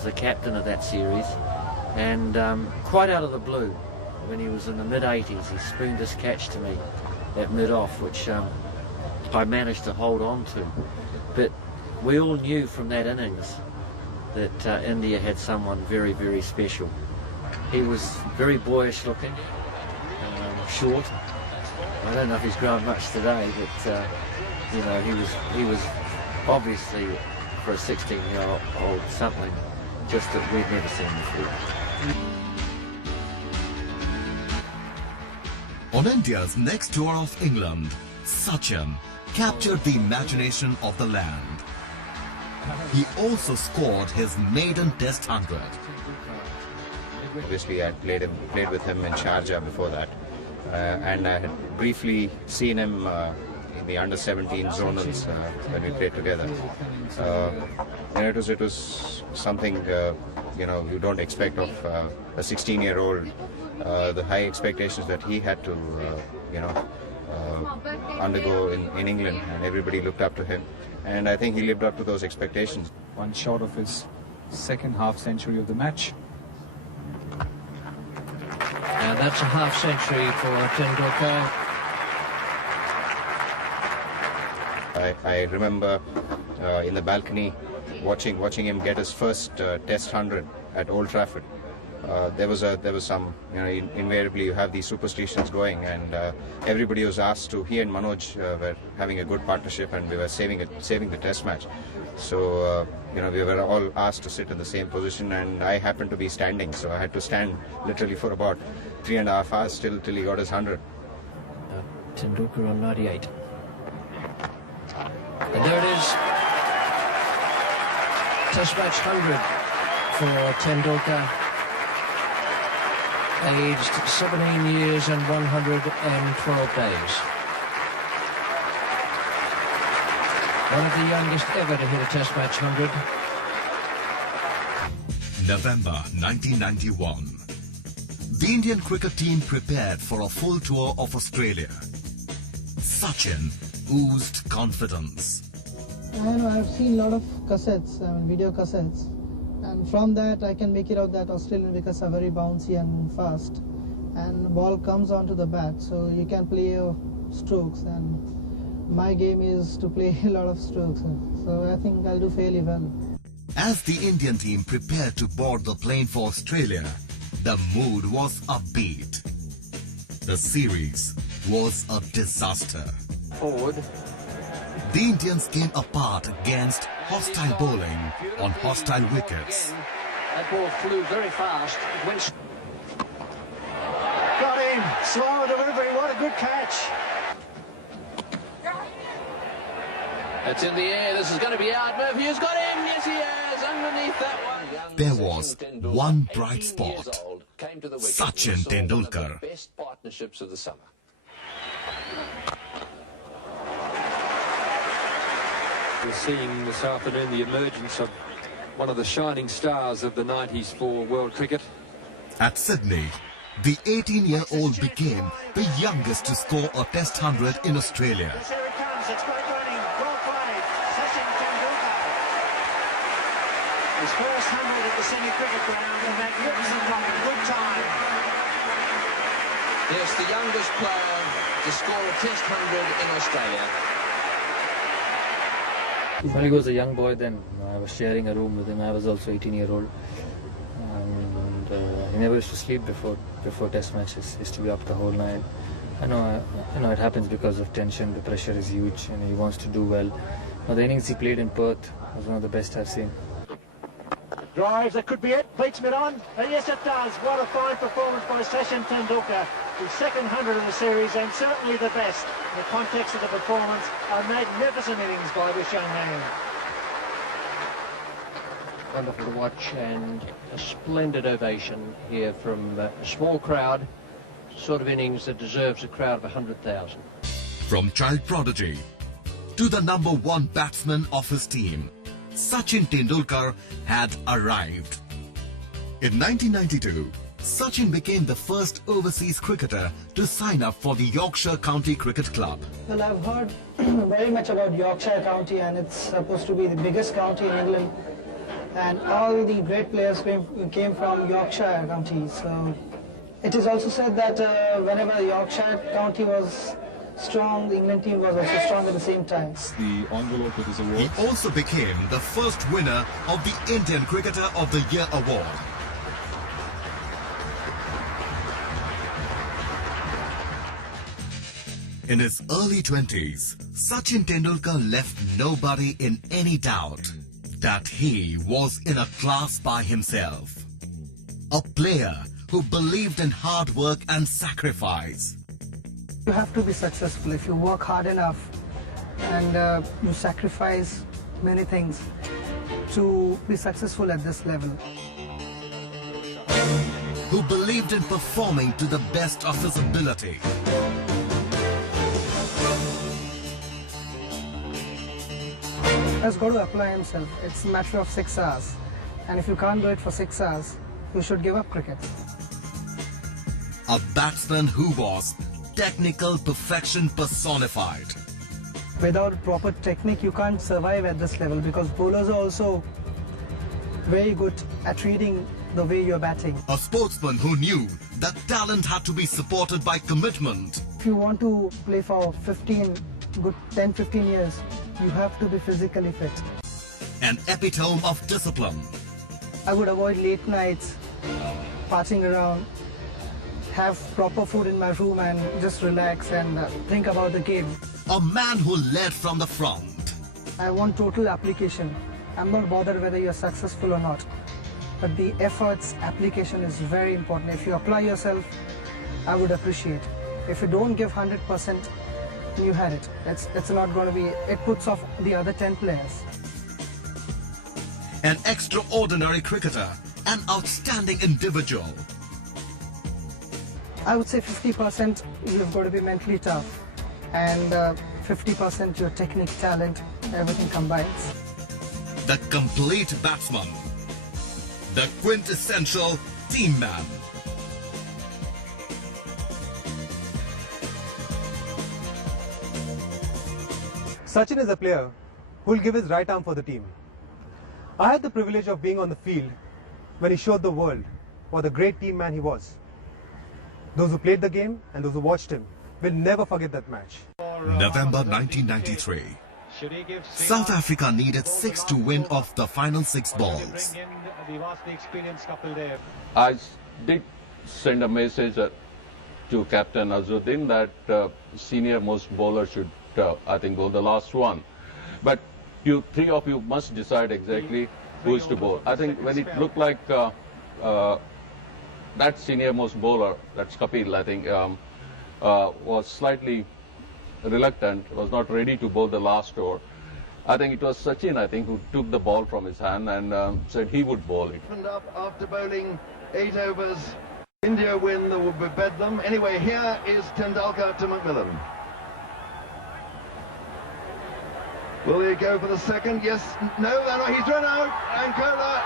was the captain of that series, and quite out of the blue, when he was in the mid-80s, he spooned this catch to me at mid-off, which I managed to hold on to. But we all knew from that innings that India had someone very, very special. He was very boyish looking, short. I don't know if he's grown much today, but you know, he was obviously, for a 16-year-old, something just that we'd never seen before. On India's next tour of England, Sachin captured the imagination of the land. He also scored his maiden Test 100. Obviously, I played with him in Sharjah before that, and I had briefly seen him in the under-17 zonals when we played together. And it was something you know, you don't expect of a 16-year-old. The high expectations that he had to you know, undergo in England, and everybody looked up to him, and I think he lived up to those expectations. One shot of his second half-century of the match. And that's a half-century for Tendulkar. I remember in the balcony watching him get his first Test 100 at Old Trafford. There was some, you know, invariably you have these superstitions going, and everybody was asked to. He and Manoj were having a good partnership, and we were saving the Test match. So you know, we were all asked to sit in the same position, and I happened to be standing, so I had to stand literally for about 3.5 hours till he got his 100. Tendulkar on 98. And there it is. Test match 100 for Tendulkar. Aged 17 years and 112 days. One of the youngest ever to hit a Test match 100. November 1991. The Indian cricket team prepared for a full tour of Australia. Sachin oozed confidence. I've seen a lot of cassettes, video cassettes, and from that I can make it out that Australian wickets are very bouncy and fast, and the ball comes onto the bat, so you can play your strokes, and my game is to play a lot of strokes, so I think I'll do fairly well. As the Indian team prepared to board the plane for Australia, the mood was upbeat. The series was a disaster. Forward. The Indians came apart against hostile bowling on hostile wickets. That ball flew very fast. It went... Got him! Slow delivery, what a good catch! It's in the air, this is going to be out. Murphy has got him! Yes, he has! Underneath that one. There was one bright spot. Sachin Tendulkar. Best partnerships of the summer. We're seeing this afternoon the emergence of one of the shining stars of the 90s for world cricket. At Sydney, the 18-year-old became the youngest to score a Test 100 in Australia. Here it comes, it's great running, well played, Sachin Tendulkar. His first 100 at the Sydney Cricket Ground, a magnificent run, good time. Yes, the youngest player to score a Test 100 in Australia. When he was a young boy, then I was sharing a room with him. I was also 18-year-old, and he never used to sleep before Test matches. He used to be up the whole night. I know it happens because of tension. The pressure is huge, and he wants to do well. Now, the innings he played in Perth was one of the best I've seen. Drives, that could be it, beats mid-on, and yes it does. What a fine performance by Sachin Tendulkar. His second 100 of the series, and certainly the best. In the context of the performance, a magnificent innings by this young man. Wonderful to watch, and a splendid ovation here from a small crowd. Sort of innings that deserves a crowd of 100,000. From child prodigy to the #1 batsman of his team, Sachin Tendulkar had arrived. In 1992, Sachin became the first overseas cricketer to sign up for the Yorkshire County Cricket Club. Well, I've heard very much about Yorkshire County, and it's supposed to be the biggest county in England. and all the great players came from Yorkshire County. So it is also said that whenever Yorkshire County was strong, the England team was also strong at the same time. The envelope with his award. He also became the first winner of the Indian Cricketer of the Year award. In his early 20s, Sachin Tendulkar left nobody in any doubt that he was in a class by himself. A player who believed in hard work and sacrifice. You have to be successful if you work hard enough and you sacrifice many things to be successful at this level. Who believed in performing to the best of his ability. Has got to apply himself. It's a matter of 6 hours. And if you can't do it for 6 hours, you should give up cricket. A batsman who was technical perfection personified. Without proper technique, you can't survive at this level because bowlers are also very good at reading the way you're batting. A sportsman who knew that talent had to be supported by commitment. If you want to play for 10-15 years, you have to be physically fit. An epitome of discipline. I would avoid late nights, partying around, have proper food in my room and just relax and think about the game. A man who led from the front. I want total application. I'm not bothered whether you're successful or not. But the efforts, application is very important. If you apply yourself, I would appreciate. If you don't give 100%, you had it. It's not going to be, it puts off the other 10 players. An extraordinary cricketer, an outstanding individual. I would say 50% you've got to be mentally tough and 50% your technique, talent, everything combines. The complete batsman. The quintessential team man. Sachin is a player who will give his right arm for the team. I had the privilege of being on the field when he showed the world what a great team man he was. Those who played the game and those who watched him will never forget that match. November 1993. South Africa needed 6 to win off the final 6 balls. I did send a message to Captain Azzuddin that senior most bowler should, I think, bowl the last one. But you three of you must decide exactly who is to bowl. I think when it looked like that senior most bowler, that's Kapil, I think, was slightly reluctant, was not ready to bowl the last over. I think it was Sachin, I think, who took the ball from his hand and said he would bowl it. Up after bowling 8 overs, India win, there will be bedlam. Anyway, here is Tendulkar to Macmillan. Will he go for the second? Yes, no, he's run out, and Kola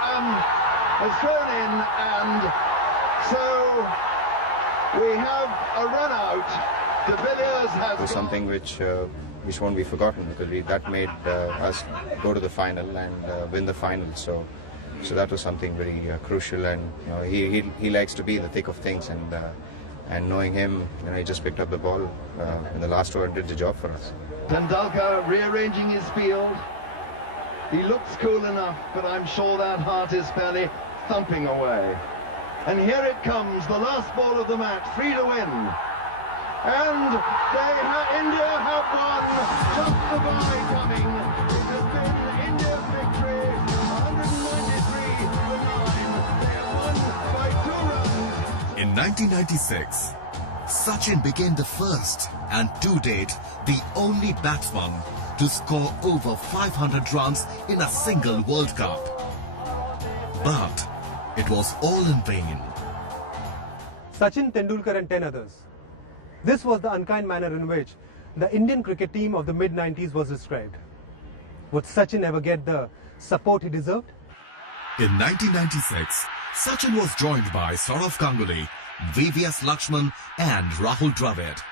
has thrown in, and so we have a run out. De Villiers has was something which won't be forgotten, because that made us go to the final and win the final. So that was something very crucial, and he likes to be in the thick of things, and knowing him, he just picked up the ball in the last over and did the job for us. Tendulkar rearranging his field. He looks cool enough, but I'm sure that heart is fairly thumping away. And here it comes, the last ball of the match, 3 to win. And India have won, just the bye coming. It has been India's victory, 193 to 9. They have won by 2 runs. In 1996, Sachin became the first and to date the only batsman to score over 500 runs in a single World Cup. But it was all in vain. Sachin Tendulkar and 10 others. This was the unkind manner in which the Indian cricket team of the mid-90s was described. Would Sachin ever get the support he deserved? In 1996, Sachin was joined by Saurav Ganguly, VVS Lakshman and Rahul Dravid.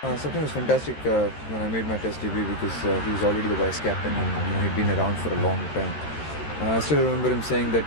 Sachin was fantastic when I made my test debut, because he was already the vice captain and he'd been around for a long time. I still remember him saying that,